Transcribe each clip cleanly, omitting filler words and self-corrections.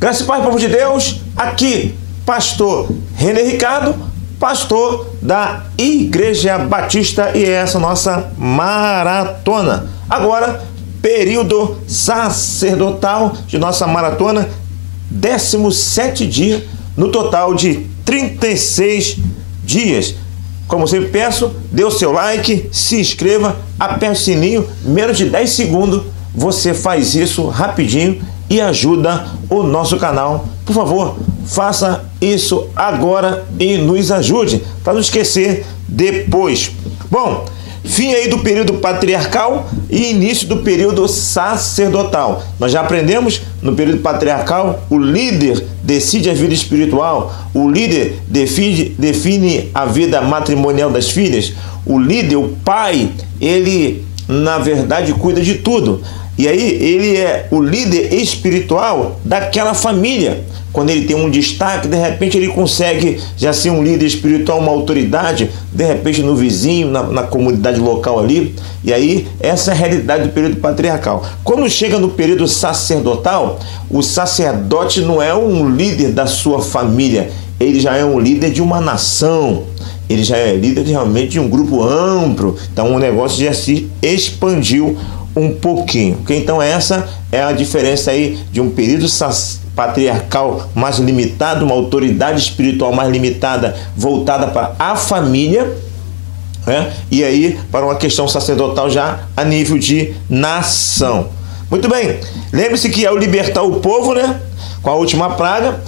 Graça e paz, povo de Deus, aqui, pastor René Ricardo, pastor da Igreja Batista, e essa nossa maratona. Agora, período sacerdotal de nossa maratona, 17º dia, no total de 36 dias. Como sempre peço, dê o seu like, se inscreva, aperte o sininho, menos de 10 segundos, você faz isso rapidinho e ajuda o nosso canal. Por favor, faça isso agora e nos ajude, para não esquecer depois. Bom, fim aí do período patriarcal e início do período sacerdotal. Nós já aprendemos no período patriarcal, o líder decide a vida espiritual, o líder define a vida matrimonial das filhas, o líder, o pai, ele na verdade cuida de tudo. E aí ele é o líder espiritual daquela família. Quando ele tem um destaque, de repente ele consegue já ser um líder espiritual, uma autoridade, de repente no vizinho, na comunidade local ali. E aí essa é a realidade do período patriarcal. Quando chega no período sacerdotal, o sacerdote não é um líder da sua família, ele já é um líder de uma nação. Ele já é líder realmente de um grupo amplo. Então o negócio já se expandiu um pouquinho. Então essa é a diferença aí de um período patriarcal mais limitado, uma autoridade espiritual mais limitada, voltada para a família, né? E aí para uma questão sacerdotal já a nível de nação. Muito bem, lembre-se que ao libertar o povo, né, com a última praga,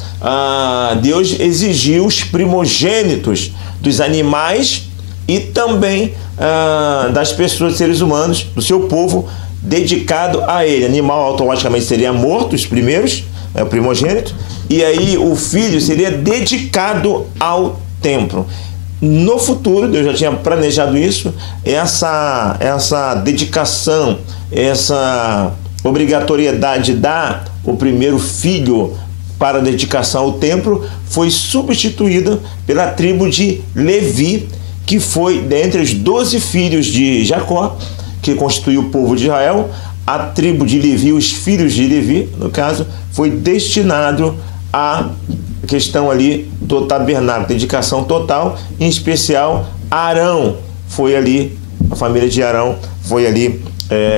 Deus exigiu os primogênitos dos animais e também das pessoas, seres humanos, do seu povo, dedicado a ele. Animal automaticamente seria morto, os primeiros, o primogênito, e aí o filho seria dedicado ao templo. No futuro, Deus já tinha planejado isso, essa dedicação, essa obrigatoriedade de dar o primeiro filho para a dedicação ao templo foi substituída pela tribo de Levi, que foi dentre os 12 filhos de Jacó, que constituiu o povo de Israel. A tribo de Levi, os filhos de Levi, no caso, foi destinado à questão ali do tabernáculo, dedicação total, em especial Arão foi ali, a família de Arão foi ali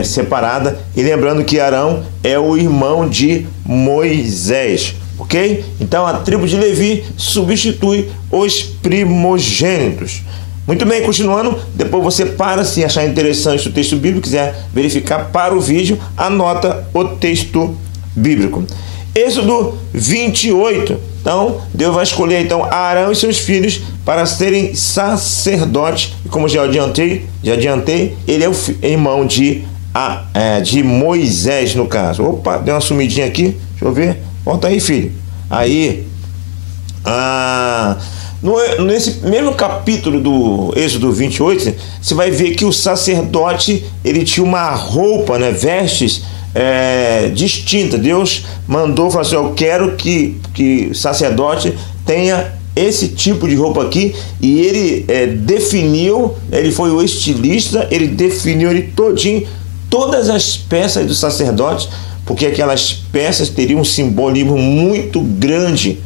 separada, e lembrando que Arão é o irmão de Moisés, ok? Então a tribo de Levi substitui os primogênitos. Muito bem, continuando, depois você para, se achar interessante o texto bíblico, quiser verificar para o vídeo, anota o texto bíblico. Êxodo 28, então Deus vai escolher então Arão e seus filhos para serem sacerdotes, e como já adiantei, ele é o irmão de Moisés, no caso. Opa, deu uma sumidinha aqui, deixa eu ver, volta aí, filho, aí, nesse mesmo capítulo do Êxodo 28, você vai ver que o sacerdote, ele tinha uma roupa, né, vestes distinta. Deus mandou, falou assim, eu quero que o sacerdote tenha esse tipo de roupa aqui, e ele definiu, ele foi o estilista, ele definiu ele todinho, todas as peças do sacerdote, porque aquelas peças teriam um simbolismo muito grande,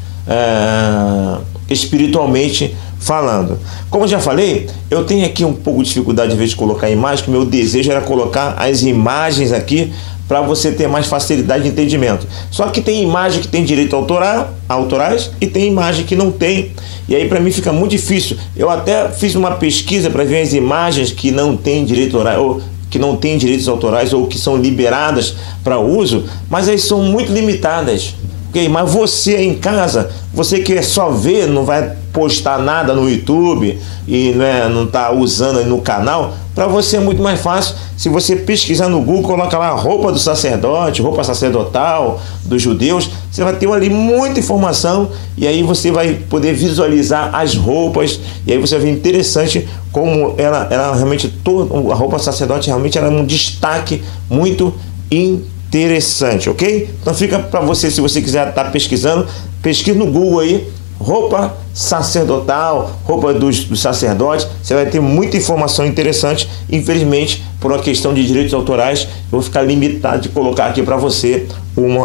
espiritualmente falando. Como eu já falei, eu tenho aqui um pouco de dificuldade às vezes de colocar imagem, que o meu desejo era colocar as imagens aqui para você ter mais facilidade de entendimento. Só que tem imagem que tem direito autorais e tem imagem que não tem. E aí para mim fica muito difícil. Eu até fiz uma pesquisa para ver as imagens que não têm direito autoral, ou que não têm direitos autorais, ou que são liberadas para uso, mas aí são muito limitadas. Mas você em casa, você que só vê, não vai postar nada no YouTube e não está usando no canal, para você é muito mais fácil. Se você pesquisar no Google, coloca lá roupa do sacerdote, roupa sacerdotal dos judeus, você vai ter ali muita informação, e aí você vai poder visualizar as roupas, e aí você vai ver interessante como ela realmente, a roupa sacerdote realmente era um destaque muito interessante, ok? Então fica para você, se você quiser estar pesquisando, pesquise no Google aí, roupa sacerdotal, roupa dos sacerdotes, você vai ter muita informação interessante. Infelizmente, por uma questão de direitos autorais, eu vou ficar limitado de colocar aqui para você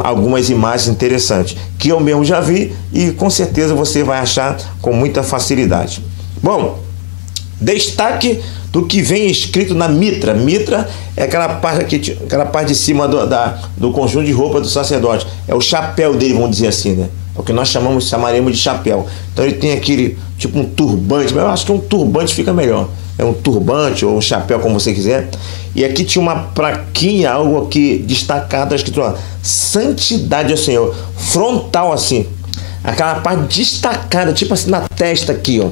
algumas imagens interessantes, que eu mesmo já vi e com certeza você vai achar com muita facilidade. Bom, destaque do que vem escrito na mitra. Mitra é aquela parte de cima do conjunto de roupa do sacerdote. É o chapéu dele, vamos dizer assim, né? É o que nós chamaremos de chapéu. Então ele tem aquele, tipo um turbante, mas eu acho que um turbante fica melhor. É um turbante ou um chapéu, como você quiser. E aqui tinha uma plaquinha, algo aqui destacado, escrito lá, santidade ao Senhor, frontal assim. Aquela parte destacada, tipo assim na testa aqui, ó.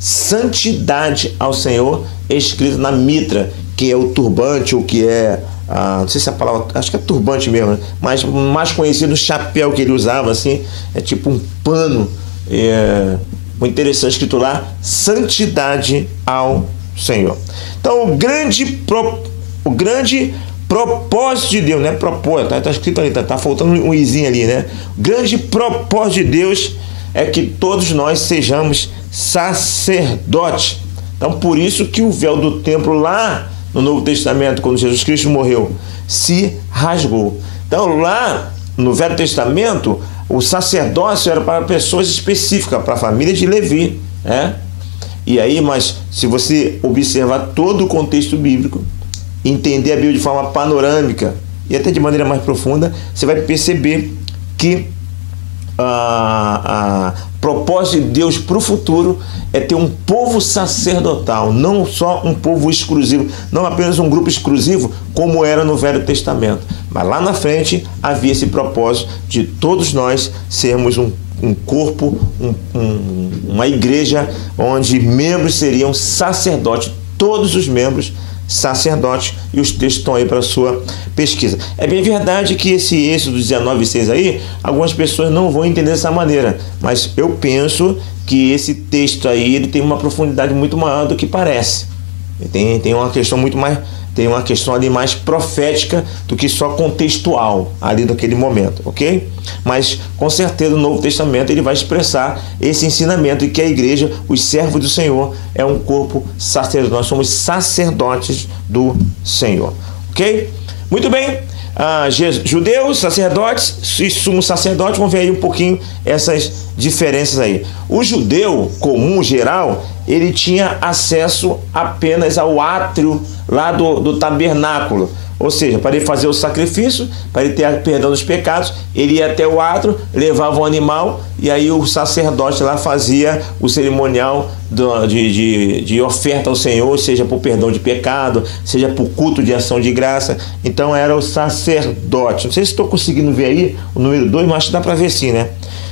Santidade ao Senhor, escrito na mitra, que é o turbante, ou que é, não sei se é a palavra, acho que é turbante mesmo, né? Mas mais conhecido o chapéu que ele usava, assim, é tipo um pano, muito interessante, escrito lá, santidade ao Senhor. Então o grande propósito de Deus, né? Propósito, tá escrito ali, tá faltando um izinho ali, né? O grande propósito de Deus é que todos nós sejamos sacerdotes. Então por isso que o véu do templo lá no Novo Testamento, quando Jesus Cristo morreu, se rasgou. Então lá no Velho Testamento, o sacerdócio era para pessoas específicas, para a família de Levi, né? E aí, mas se você observar todo o contexto bíblico, entender a Bíblia de forma panorâmica e até de maneira mais profunda, você vai perceber que a propósito de Deus para o futuro é ter um povo sacerdotal, não só um povo exclusivo, não apenas um grupo exclusivo como era no Velho Testamento, mas lá na frente havia esse propósito de todos nós sermos um corpo, uma igreja onde membros seriam sacerdotes, todos os membros sacerdotes, e os textos estão aí para sua pesquisa. É bem verdade que esse Êxodo 19:6 aí, algumas pessoas não vão entender dessa maneira, mas eu penso que esse texto aí ele tem uma profundidade muito maior do que parece. Tem uma questão muito mais, tem uma questão ali mais profética do que só contextual ali daquele momento, ok? Mas com certeza o Novo Testamento ele vai expressar esse ensinamento de que a igreja, os servos do Senhor, é um corpo sacerdote. Nós somos sacerdotes do Senhor, ok? Muito bem, judeus, sacerdotes e sumo sacerdote, vamos ver aí um pouquinho essas diferenças aí. O judeu comum, geral, ele tinha acesso apenas ao átrio lá do tabernáculo. Ou seja, para ele fazer o sacrifício, para ele ter perdão dos pecados, ele ia até o átrio, levava um animal e aí o sacerdote lá fazia o cerimonial de oferta ao Senhor, seja por perdão de pecado, seja por culto de ação de graça. Então era o sacerdote. Não sei se estou conseguindo ver aí o número 2, mas dá para ver sim, né?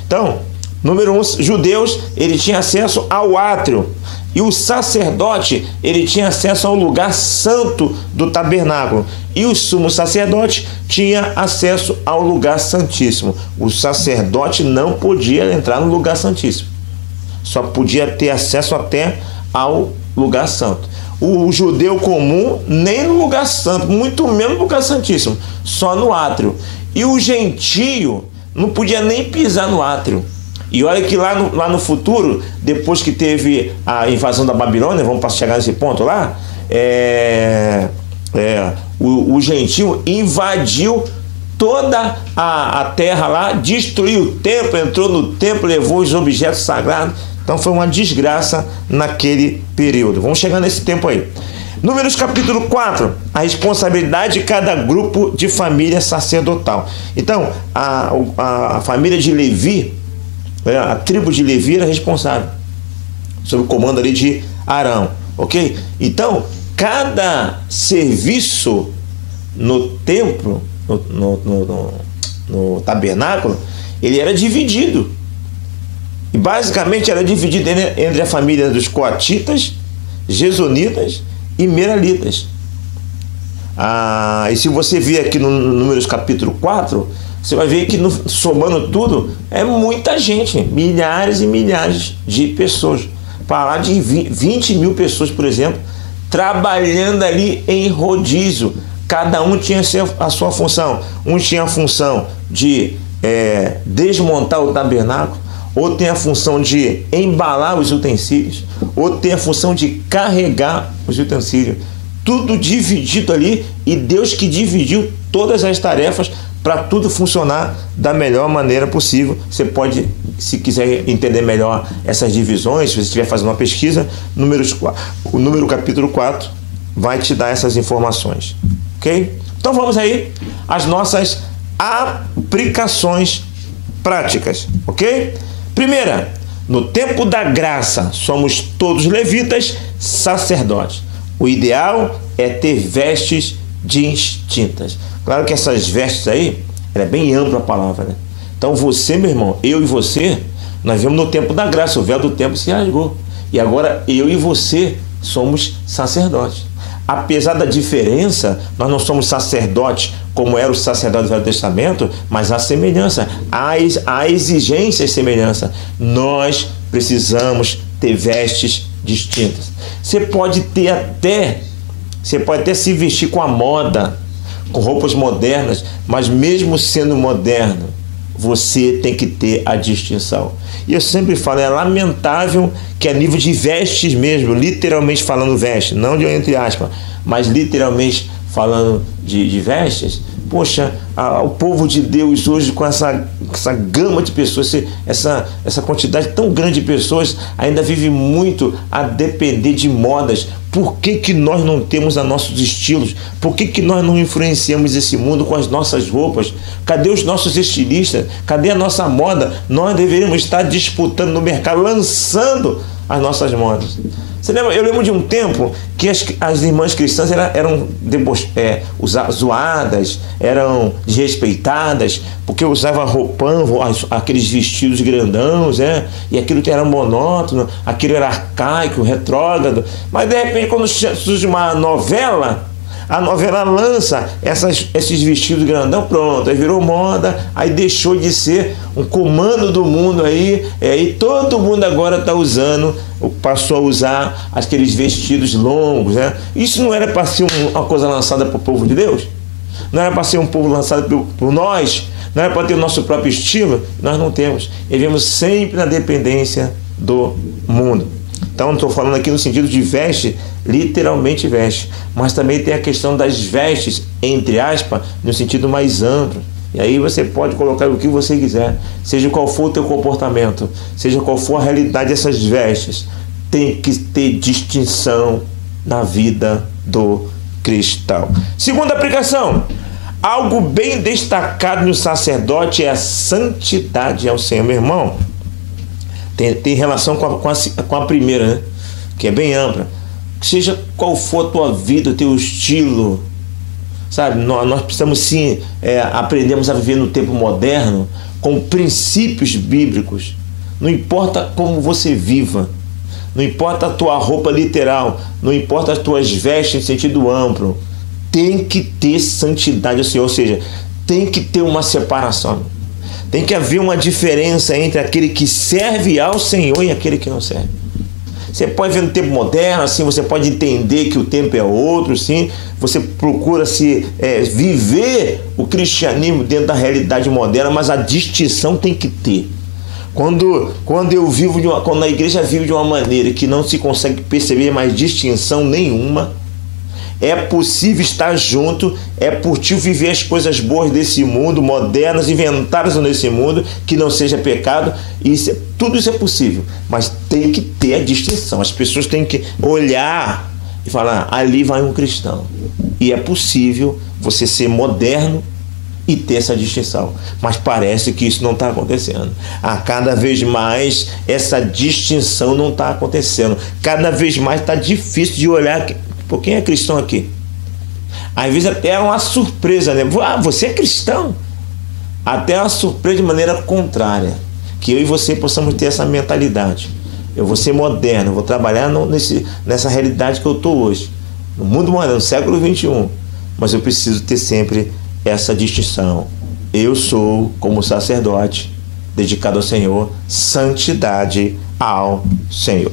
Então, número 1, judeus, ele tinha acesso ao átrio. E o sacerdote, ele tinha acesso ao lugar santo do tabernáculo. E o sumo sacerdote tinha acesso ao lugar santíssimo. O sacerdote não podia entrar no lugar santíssimo. Só podia ter acesso até ao lugar santo. O judeu comum, nem no lugar santo, muito menos no lugar santíssimo, só no átrio. E o gentio não podia nem pisar no átrio. E olha que lá no futuro, depois que teve a invasão da Babilônia, vamos chegar nesse ponto lá, o gentio invadiu toda a terra lá, destruiu o templo, entrou no templo, levou os objetos sagrados. Então foi uma desgraça naquele período. Vamos chegar nesse tempo aí. Números capítulo 4, a responsabilidade de cada grupo de família sacerdotal. Então, a família de Levi, a tribo de Levi era responsável, sob o comando ali de Arão, ok? Então, cada serviço no templo, no tabernáculo, ele era dividido. E basicamente era dividido entre a família dos coatitas, gesonitas e meraritas. E se você vir aqui no Números capítulo 4, você vai ver que somando tudo, é muita gente, milhares e milhares de pessoas. Para lá de 20 mil pessoas, por exemplo, trabalhando ali em rodízio. Cada um tinha a sua função. Um tinha a função de desmontar o tabernáculo, outro tem a função de embalar os utensílios, outro tem a função de carregar os utensílios. Tudo dividido ali, e Deus que dividiu todas as tarefas para tudo funcionar da melhor maneira possível. Você pode, se quiser entender melhor essas divisões, se você estiver fazendo uma pesquisa, o número capítulo 4 vai te dar essas informações, ok? Então vamos aí às nossas aplicações práticas, ok? Primeira, no tempo da graça, somos todos levitas, sacerdotes. O ideal é ter vestes distintas. Claro que essas vestes aí, ela é bem ampla a palavra, né? Então você, meu irmão, eu e você, nós vemos no tempo da graça, o véu do tempo se rasgou. E agora eu e você somos sacerdotes. Apesar da diferença, nós não somos sacerdotes como era o sacerdote do Velho Testamento, mas há semelhança, há exigência e semelhança. Nós precisamos ter vestes distintas. Você pode até se vestir com a moda, com roupas modernas, mas mesmo sendo moderno, você tem que ter a distinção. E eu sempre falo, é lamentável que a nível de vestes mesmo, literalmente falando vestes, não de entre aspas, mas literalmente falando de vestes, poxa, o povo de Deus hoje com essa gama de pessoas, essa quantidade tão grande de pessoas, ainda vive muito a depender de modas. Por que nós não temos nossos estilos? Por que nós não influenciamos esse mundo com as nossas roupas? Cadê os nossos estilistas? Cadê a nossa moda? Nós deveríamos estar disputando no mercado, lançando as nossas modas. Você lembra? Eu lembro de um tempo que as irmãs cristãs eram zoadas, eram desrespeitadas, porque usava roupão, aqueles vestidos grandãos, e aquilo que era monótono, aquilo era arcaico, retrógrado. Mas de repente, quando surge uma novela, a novela lança esses vestidos grandão, pronto, aí virou moda, aí deixou de ser um comando do mundo aí, e todo mundo agora está passou a usar aqueles vestidos longos, né? Isso não era para ser uma coisa lançada para o povo de Deus? Não era para ser um povo lançado por nós? Não era para ter o nosso próprio estilo? Nós não temos. E vivemos sempre na dependência do mundo. Então, não estou falando aqui no sentido de veste, literalmente veste, mas também tem a questão das vestes, entre aspas, no sentido mais amplo. E aí você pode colocar o que você quiser, seja qual for o teu comportamento, seja qual for a realidade dessas vestes, tem que ter distinção na vida do cristão. Segunda aplicação, algo bem destacado no sacerdote é a santidade ao Senhor, meu irmão. Tem relação com a primeira, né? Que é bem ampla. Seja qual for a tua vida, o teu estilo, sabe? Nós precisamos sim aprendermos a viver no tempo moderno com princípios bíblicos. Não importa como você viva, não importa a tua roupa literal, não importa as tuas vestes em sentido amplo, tem que ter santidade ao Senhor, ou seja, tem que ter uma separação. Tem que haver uma diferença entre aquele que serve ao Senhor e aquele que não serve. Você pode ver no tempo moderno, assim, você pode entender que o tempo é outro, sim. Você procura viver o cristianismo dentro da realidade moderna, mas a distinção tem que ter. Quando a igreja vive de uma maneira que não se consegue perceber mais distinção nenhuma, é possível estar junto, é possível viver as coisas boas desse mundo, modernas, inventadas nesse mundo, que não seja pecado, tudo isso é possível, mas tem que ter a distinção. As pessoas têm que olhar e falar, ali vai um cristão. E é possível você ser moderno e ter essa distinção, mas parece que isso não está acontecendo. Cada vez mais essa distinção não está acontecendo, cada vez mais está difícil de olhar. Por quem é cristão aqui? Às vezes até é uma surpresa, né? Você é cristão? Até uma surpresa de maneira contrária. Que eu e você possamos ter essa mentalidade. Eu vou ser moderno, vou trabalhar nessa realidade que eu estou hoje. No mundo moderno, no século XXI. Mas eu preciso ter sempre essa distinção. Eu sou, como sacerdote, dedicado ao Senhor, santidade ao Senhor.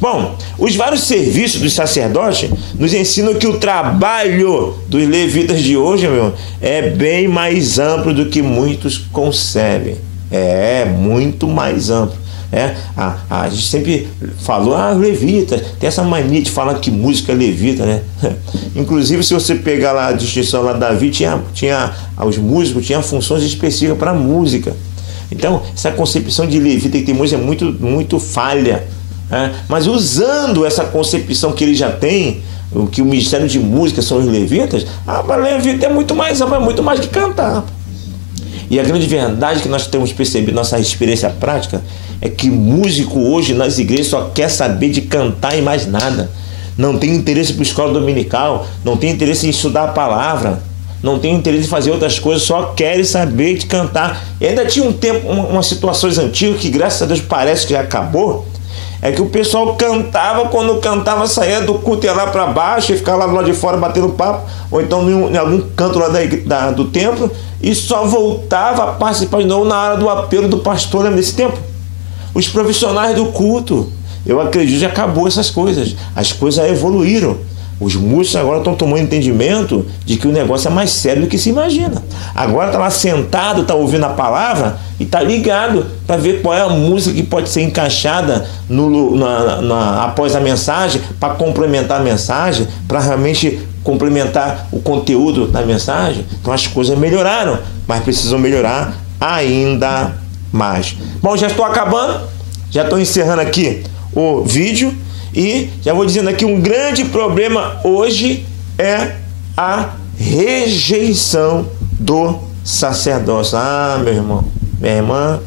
Bom, os vários serviços dos sacerdotes nos ensinam que o trabalho dos levitas de hoje, meu, é bem mais amplo do que muitos concebem. É muito mais amplo. A gente sempre falou, os levitas, tem essa mania de falar que música é levita, né? Inclusive, se você pegar lá a distinção lá, Davi os músicos tinham funções específicas para música. Então, essa concepção de levita que tem música é muito, muito falha. Mas usando essa concepção que ele já tem, que o ministério de música são os levitas, a levita é muito mais ampla, é muito mais que cantar. E a grande verdade que nós temos percebido, nossa experiência prática, é que músico hoje nas igrejas só quer saber de cantar e mais nada. Não tem interesse por escola dominical, não tem interesse em estudar a palavra, não tem interesse em fazer outras coisas, só querem saber de cantar. E ainda tinha um tempo, umas situações antigas que graças a Deus parece que já acabou, é que o pessoal cantava, quando cantava saía do culto, ia lá para baixo e ficava lá do lado de fora batendo papo, ou então em algum canto lá do templo, e só voltava a participar de novo na hora do apelo do pastor. Lembra desse tempo? Os profissionais do culto, eu acredito que acabou essas coisas, as coisas evoluíram. Os músicos agora estão tomando entendimento de que o negócio é mais sério do que se imagina. Agora está lá sentado, está ouvindo a palavra e está ligado para ver qual é a música que pode ser encaixada após a mensagem, para complementar a mensagem, para realmente complementar o conteúdo da mensagem. Então as coisas melhoraram, mas precisam melhorar ainda mais. Bom, já estou acabando, já estou encerrando aqui o vídeo. E já vou dizendo aqui, um grande problema hoje é a rejeição do sacerdócio. Meu irmão, minha irmã,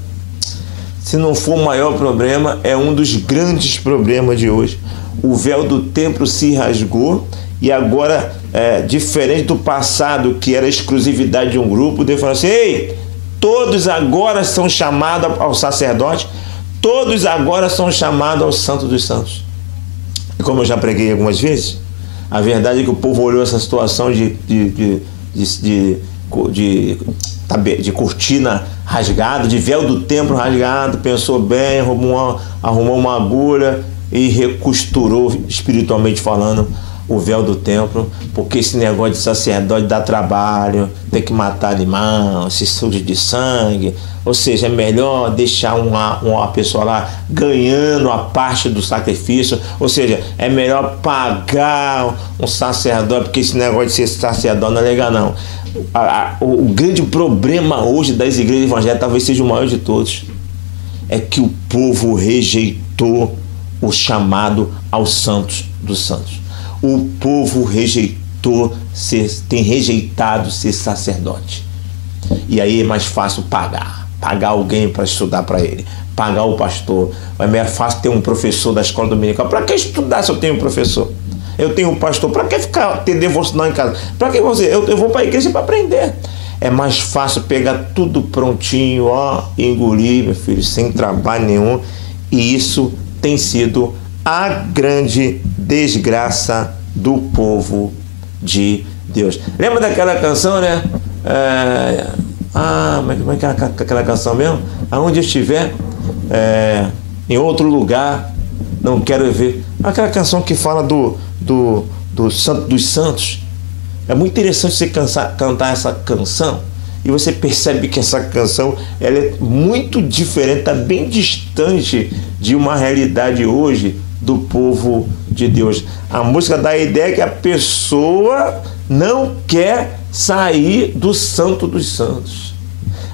se não for o maior problema, é um dos grandes problemas de hoje. O véu do templo se rasgou e agora, diferente do passado, que era exclusividade de um grupo, Deus falou assim: ei, todos agora são chamados ao sacerdote, todos agora são chamados ao Santo dos Santos. E como eu já preguei algumas vezes, a verdade é que o povo olhou essa situação de cortina rasgada, de véu do templo rasgado, pensou bem, arrumou uma agulha e recosturou, espiritualmente falando, o véu do templo, porque esse negócio de sacerdote dá trabalho, tem que matar animal, se suja de sangue. Ou seja, é melhor deixar uma pessoa lá ganhando a parte do sacrifício. Ou seja, é melhor pagar um sacerdote, porque esse negócio de ser sacerdote não é legal, não. O grande problema hoje das igrejas evangélicas, talvez seja o maior de todos, é que o povo rejeitou o chamado aos santos dos santos. O povo tem rejeitado ser sacerdote. E aí é mais fácil pagar alguém para estudar para ele, pagar o pastor. É mais fácil ter um professor da escola dominical. Para que estudar se eu tenho um professor? Eu tenho um pastor. Para que ter devocional em casa? Para que você? Eu vou para a igreja para aprender. É mais fácil pegar tudo prontinho, engolir, meu filho, sem trabalho nenhum. E isso tem sido a grande desgraça do povo de Deus. Lembra daquela canção, né? Como é que é aquela canção mesmo? Aonde eu estiver, em outro lugar, não quero ver. Aquela canção que fala do Santo dos Santos. É muito interessante você cantar essa canção e você percebe que essa canção ela é muito diferente, está bem distante de uma realidade hoje do povo de Deus. A música dá a ideia que a pessoa não quer sair do Santo dos Santos.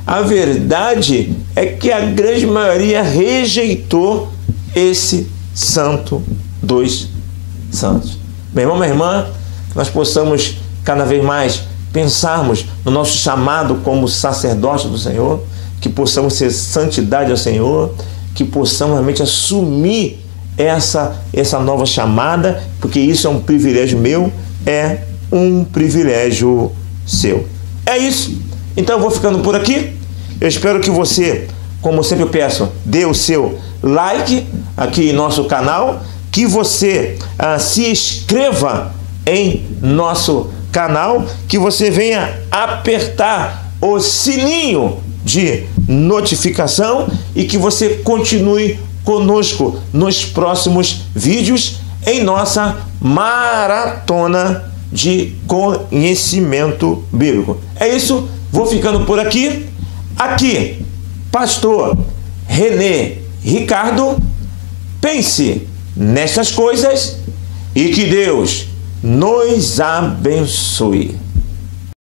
A verdade é que a grande maioria rejeitou esse Santo dos Santos. Meu irmão, minha irmã, nós possamos cada vez mais pensarmos no nosso chamado como sacerdote do Senhor, que possamos ser santidade ao Senhor, que possamos realmente assumir essa nova chamada, porque isso é um privilégio meu, é um privilégio seu. É isso. Então eu vou ficando por aqui. Eu espero que você, como sempre eu peço, dê o seu like aqui em nosso canal, que você se inscreva em nosso canal, que você venha apertar o sininho de notificação e que você continue conosco nos próximos vídeos em nossa maratona de conhecimento bíblico. É isso, vou ficando por aqui. Aqui, pastor René Ricardo, pense nestas coisas e que Deus nos abençoe.